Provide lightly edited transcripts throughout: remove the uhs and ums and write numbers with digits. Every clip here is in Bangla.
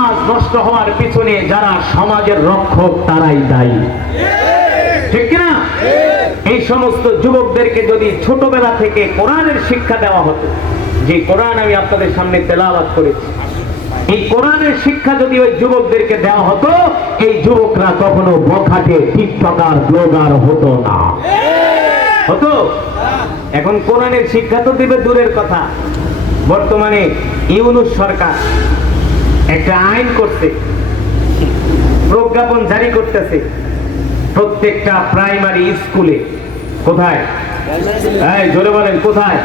সমাজ নষ্ট হওয়ার পিছনে যারা সমাজের রক্ষক তারাই দায়ী, ঠিক কিনা? এই সমস্ত যুবকদেরকে যদি ছোটবেলা থেকে কোরআনের শিক্ষা দেওয়া হতো, যে কোরআন আমি আপনাদের সামনে তেলাওয়াত করেছি, এই কোরআনের শিক্ষা যদি ওই যুবকদেরকে দেওয়া হতো, এই যুবকরা কখনো বখাটে টিকটকার ব্লগার হতো না। হতো? এখন কোরআনের শিক্ষা তো দিবে দূরের কথা, বর্তমানে ইউনূস সরকার একটা আইন করছে, প্রজ্ঞাপন জারি করতেছে, প্রত্যেকটা প্রাইমারি স্কুলে, কোথায়? জোরে বলেন কোথায়?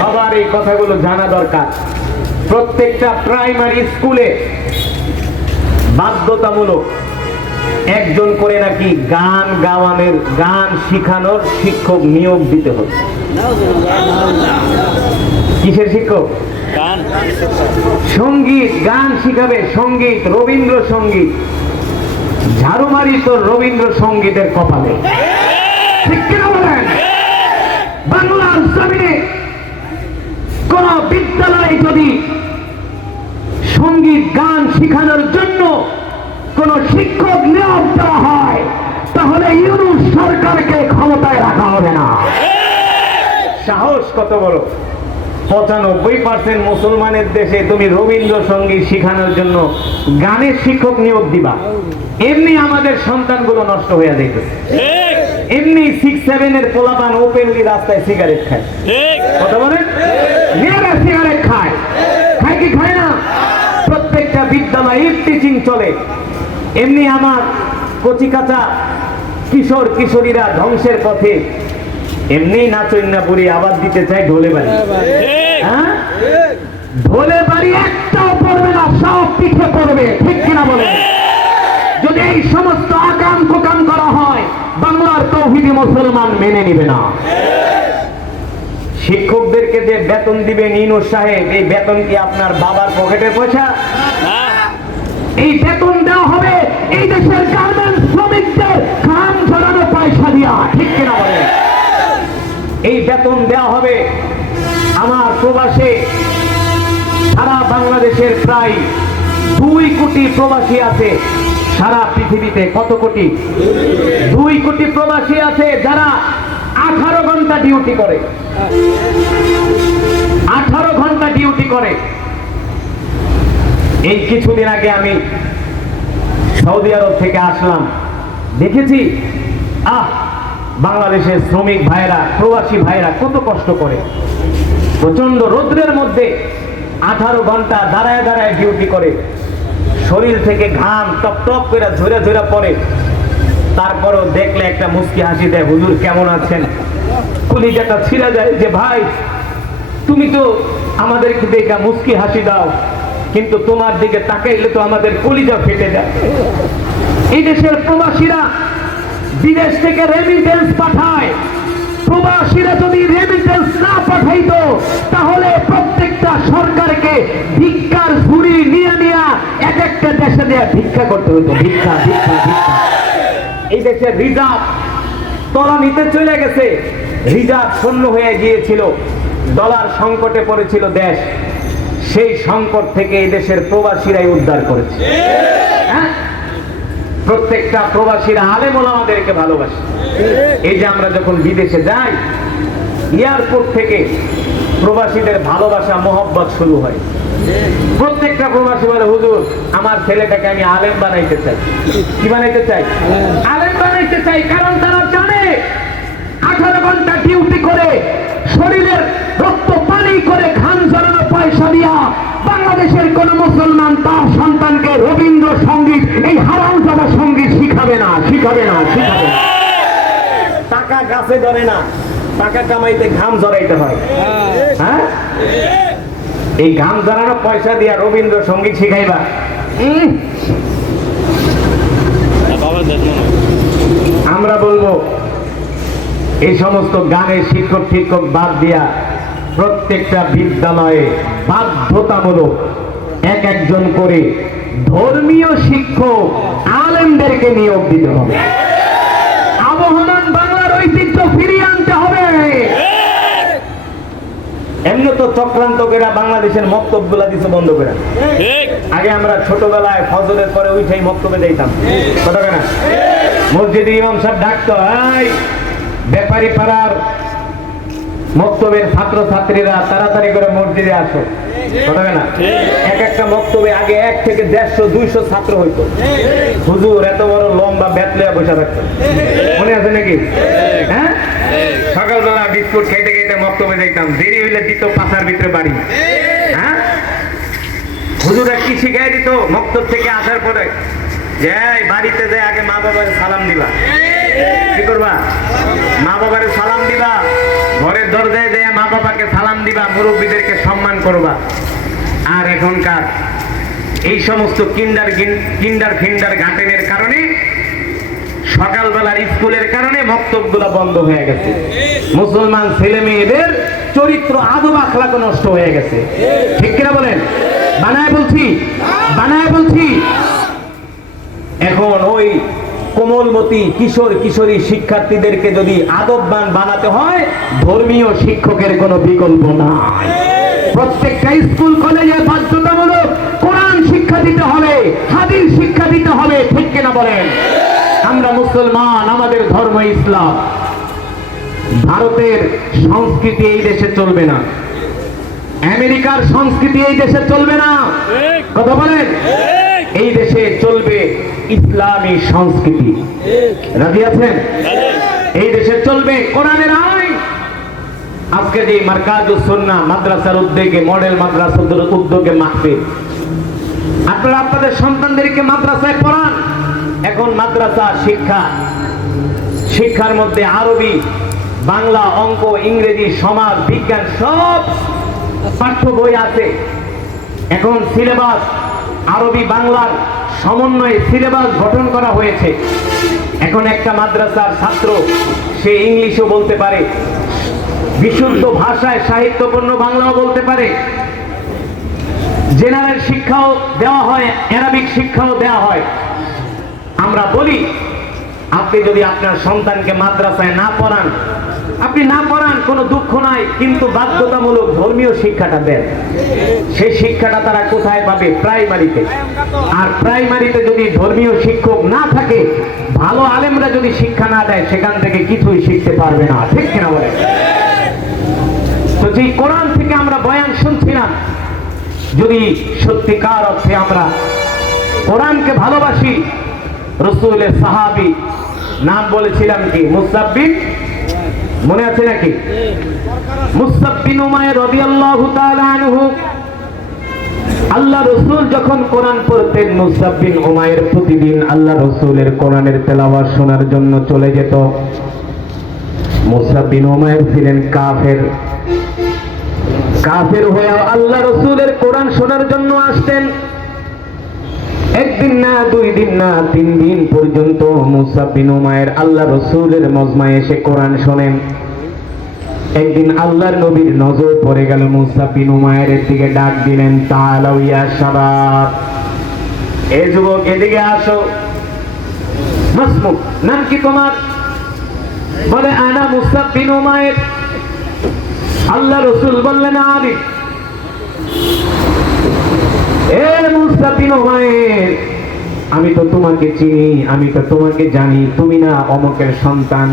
সবার এই কথাগুলো জানা দরকার। প্রত্যেকটা প্রাইমারি স্কুলে বাধ্যতামূলক একজন করে নাকি গান গাওয়ানোর, গান শিখানোর শিক্ষক নিয়োগ দিতে হবে। কিসের শিক্ষক? সঙ্গীত, গান শিখাবে, সঙ্গীত, রবীন্দ্রসঙ্গীত। ঝাড়ুমারি তো রবীন্দ্রসঙ্গীতের কপালে, ঠিক কিনা বলেন? বাংলার জমিনে কোন বিদ্যালয়ে যদি সঙ্গীত গান শিখানোর জন্য কোন শিক্ষক নিয়োগ দেওয়া হয়, তাহলে ইউনূস সরকারকে ক্ষমতায় রাখা হবে না। সাহস কত বড়! 95% মুসলমানের দেশে তুমি রবীন্দ্রসঙ্গীত শিখানোর জন্য গানের শিক্ষক নিয়োগ দিবা। এমনি আমাদের সন্তানগুলো নষ্ট হয়ে যাইতেছে। এমনি 6-7 এর পোলাপান ওপেনলি রাস্তায় সিগারেট খায়, কথা বলেন? মেয়েরা সিগারেট খায়, খায় কি খায় না? প্রত্যেকটা বিদ্যালয়ে টিচিং চলে। এমনি আমার কচিকাঁচা কিশোর কিশোরীরা ধ্বংসের পথে, এমনি নাচন্না বুড়ি আবার দিতে চাই ঢোলে বাড়ি। হ্যাঁ, ঢোলে বাড়ি একটাও পড়বে না, সব পিঠে পড়বে, ঠিক কিনা বলে? যদি এই সমস্ত আকাম কুকাম করা হয়, বাংলার তৌহিদি মুসলমান মেনে নিবে না। শিক্ষকদেরকে যে বেতন দিবেন ইউনূস সাহেব, এই বেতন কি আপনার বাবার পকেটের পয়সা? এই বেতন দেওয়া হবে এই দেশের গার্মেন্টস শ্রমিকদের ঘাম ঝরানো পয়সা দিয়া, ঠিক কিনা বলে? এই বেতন দেওয়া হবে আমার প্রবাসে, সারা বাংলাদেশের প্রায় 2 কোটি প্রবাসী আছে। সারা পৃথিবীতে কত কোটি? 2 কোটি প্রবাসী আছে যারা 18 ঘন্টা ডিউটি করে, 18 ঘন্টা ডিউটি করে। এই কিছুদিন আগে আমি সৌদি আরব থেকে আসলাম, দেখেছি বাংলাদেশের শ্রমিক ভাইরা, প্রবাসী ভাইরা কত কষ্ট করে। প্রচন্ড রৌদ্রের মধ্যে 18 ঘন্টা দাঁড়ায় দাঁড়ায় ডিউটি করে, শরীর থেকে ঘাম টপ টপ করে ঝরে ঝরে পড়ে। তারপরও দেখলে একটা মুস্কি হাসি দেয়, হুজুর কেমন আছেন? কলিজাটা ছিঁড়ে যায় যে ভাই তুমি তো আমাদেরকে দেখে মুস্কি হাসি দাও, কিন্তু তোমার দিকে তাকাইলে তো আমাদের কলিজা ফেটে যায়। এই দেশের প্রবাসীরা বিদেশ থেকে রেমিটেন্স পাঠায়, প্রবাসীরা যদি রেমিটেন্স না পাঠাইতো তাহলে প্রত্যেকটা সরকারকে ভিক্ষার ঝুড়ি নিয়ে নিয়ে এক একটা দেশে নিয়ে ভিক্ষা করতে হতো। ভিক্ষা ভিক্ষা ভিক্ষা। এই দেশের রিজার্ভ তলানিতে চলে গেছে, রিজার্ভ শূন্য হয়ে গিয়েছিল, ডলার সংকটে পড়েছিল দেশ। সেই সংকট থেকে এই দেশের প্রবাসীরাই উদ্ধার করেছে। হ্যাঁ, প্রত্যেকটা প্রবাসীরা আলেম ওলামাদেরকে ভালোবাসে। এই যে আমরা যখন বিদেশে যাই, এয়ারপোর্ট থেকে প্রবাসীদের ভালোবাসা মহব্বত শুরু হয়। প্রত্যেকটা প্রবাসী বলে হুজুর আমার ছেলেটাকে আমি আলেম বানাইতে চাই। কি বানাইতে চাই? আলেম বানাইতে চাই। কারণ তারা জানে 18 ঘন্টা ডিউটি করে, শরীরের রক্ত পানি করে, ঘাম ঝরানো পয়সা দিয়া বাংলাদেশের কোন মুসলমান তার সন্তানকে রবীন্দ্রসঙ্গীত, এই হারামজাদা সঙ্গীত শিখাবে না, শিখাবে না, শিখাবে না। টাকা গাছে ধরে না, টাকা কামাইতে ঘাম ঝরাইতে হয়। হ্যাঁ, এই ঘাম ঝরানো পয়সা দিয়া রবীন্দ্রসঙ্গীত শিখাইবা? আমরা বলবো এই সমস্ত গানের শিক্ষক শিক্ষক বাদ দিয়া প্রত্যেকটা বিদ্যালয়ে বাধ্যতামূলক একজন করে ধর্মীয় শিক্ষক আলেমদেরকে নিয়োগ দিতে হবে। আবহমান বাংলার ঐতিহ্য ফিরিয়ে আনতে হবে। এমনি তো চক্রান্তকেরা বাংলাদেশের মক্তবগুলা দিছে বন্ধ করে। আগে আমরা ছোটবেলায় ফজরের পরে উঠেই মক্তবে যাইতাম, কথা না? মসজিদে ইমাম সাহেব ডাকতো, এই ব্যাপারী পাড়ার মক্তবের ছাত্র ছাত্রীরা তাড়াতাড়ি করে মসজিদে আসো, কথা না? এক একটা মক্তবে আগে 1 থেকে 150-200 ছাত্র হইতো। হুজুর এত বড় লম্বা ব্যাট লইয়া বসে থাকতো, মনে আছে নাকি? হ্যাঁ, সকালবেলা বিস্কুট খাইতে খাইতে মক্তবে যাইতাম, দেরি হইলে দিত পাশার ভিতরে বাড়ি। হ্যাঁ, হুজুরা কি শিখাই দিত মক্তব থেকে আসার পরে, যে বাড়িতে যায় আগে মা বাবার সালাম দিবা। কি করবা? মা বাবার সালাম দিবা, ঘরের দরজায় যায় মা বাবাকে সালাম দিবা, মুরব্বীদেরকে সম্মান করবা। আর এখনকার এই সমস্ত কিন্ডার গার্ডেনের কারণে, সকালবেলার স্কুলের কারণে মক্তবগুলো বন্ধ হয়ে গেছে। মুসলমান ছেলে মেয়েদের চরিত্র আদব আখলাক নষ্ট হয়ে গেছে, ঠিক কিনা বলেন? বানায় বলছি। এখন ওই কোমলমতি কিশোর কিশোরী শিক্ষার্থীদেরকে যদি আদববান বানাতে হয়, ধর্মীয় শিক্ষকের কোনো বিকল্প নাই। প্রত্যেকটা স্কুল কলেজে বাধ্যতামূলক কোরআন শিক্ষা দিতে হবে, হাদিস শিক্ষা দিতে হবে, ঠিক কিনা বলেন? আমরা মুসলমান, আমাদের ধর্ম ইসলাম। ভারতের সংস্কৃতি এই দেশে চলবে না, আমেরিকার সংস্কৃতি এই দেশে চলবে না, কথা বলেন? এই দেশে চলবে ইসলামী সংস্কৃতি, রাজি আছেন? এই দেশে চলবে কোরআনের আইন। আজকে যে মারকাজুস সুন্নাহ মাদ্রাসার উদ্যোগে, মডেল মাদ্রাসার উদ্যোগে মাহফিল, আপনারা আপনাদের সন্তানদেরকে মাদ্রাসায় পড়ান। এখন মাদ্রাসা শিক্ষার মধ্যে আরবি, বাংলা, অঙ্ক, ইংরেজি, সমাজ, বিজ্ঞান সব পাঠ্য বই আছে। এখন সিলেবাস আরবি বাংলার সমন্বয়ে সিলেবাস গঠন করা হয়েছে। এখন একটা মাদ্রাসার ছাত্র সে ইংলিশও বলতে পারে, বিশুদ্ধ ভাষায় সাহিত্যপূর্ণ বাংলাও বলতে পারে, জেনারেল শিক্ষাও দেওয়া হয়, অ্যারাবিক শিক্ষাও দেওয়া হয়। আমরা বলি, আপনি যদি আপনার সন্তানকে মাদ্রাসায় না পড়ান, কোনো দুঃখ নাই, কিন্তু বাধ্যতামূলক ধর্মীয় শিক্ষাটা দেন। সেই শিক্ষাটা তারা কোথায় পাবে? প্রাইমারিতে। আর প্রাইমারিতে যদি ধর্মীয় শিক্ষক না থাকে, ভালো আলেমরা যদি শিক্ষা না দেয়, সেখান থেকে কিছুই শিখতে পারবে না, ঠিক কিনা বলেন? তো যে কোরআন থেকে আমরা বয়ান শুনছিলাম, যদি সত্যিকার অর্থে আমরা কোরআনকে ভালোবাসি, রাসূলের সাহাবী নাম বলেছিলাম কি? মুসআব বিন, মনে আছে নাকি? মুসআব বিন উমাইর রাদিয়াল্লাহু তাআলা আনহু, আল্লাহ রাসূল যখন কোরআন পড়তেন, মুসআব বিন উমাইর প্রতিদিন আল্লাহ রাসূলের কোরআনের তেলাওয়াত শোনার জন্য চলে যেত। মুসআব বিন উমাইর ছিলেন কাফের হয়ে আল্লাহ রাসূলের কোরআন শোনার জন্য আসতেন। একদিন না, 2 দিন না, 3 দিন পর্যন্ত মুসআব বিন উমাইর আল্লাহ রাসূলের মজমায় এসে কোরআন শোনেন। একদিন আল্লাহর নবীর নজর পড়ে গেল, মুসআব বিন উমাইরের দিকে ডাক দিলেন, তাআলাউ ইয়া শাবাব, এ যুবক এদিকে আসো। মাসমুক, নাম কি তোমার? বলে, আনা মুসআব বিন উমাইর। আল্লাহ রাসূল বললেন, আলী। এ মুসআব বিন উমাইর, আমি তো তোমাকে চিনি, আমি তো তোমাকে জানি, তুমি না অমুকের সন্তান,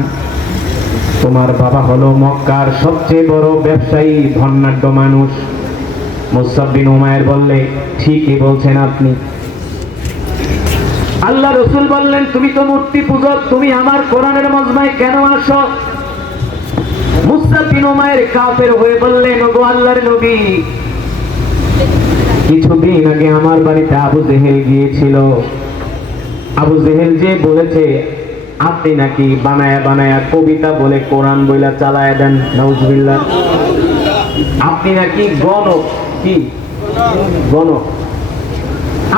তোমার বাবা হলো মক্কার সবচেয়ে বড় ব্যবসায়ী, ধনাঢ্য মানুষ। মুসআব বিন উমাইর বললে, ঠিকই বলছেন আপনি। আল্লাহ রাসূল বললেন, তুমি তো মূর্তি পূজক, তুমি আমার কোরআনের মজমায় কেন আসো? মুসআব বিন উমাইর কাফের হয়ে বললেন, ওগো আল্লাহর নবী, কিছুদিন আগে আমার বাড়িতে আবু জেহেল গিয়েছিল। আবু জেহেল যে বলেছে আপনি নাকি বানায়া কবিতা বলে কোরআন বইলা চালায় দেন, নাউজুবিল্লাহ। আপনি নাকি গণক,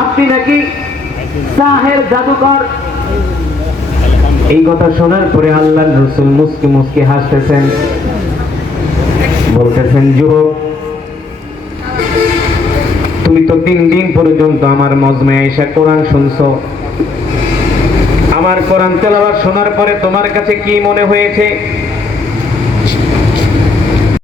আপনি নাকি সাহের, জাদুকর। এই কথা শোনার পরে আল্লাহর রাসূল মুস্কি মুস্কি হাসতেছেন, বলতেছেন, যুবক, তুমি তো 3 দিন পর্যন্ত আমার মজমায় এসে কোরআন শুনছো। আমার কোরআন তেলাওয়াত শোনার পরে তোমার কাছে কি মনে হয়েছে?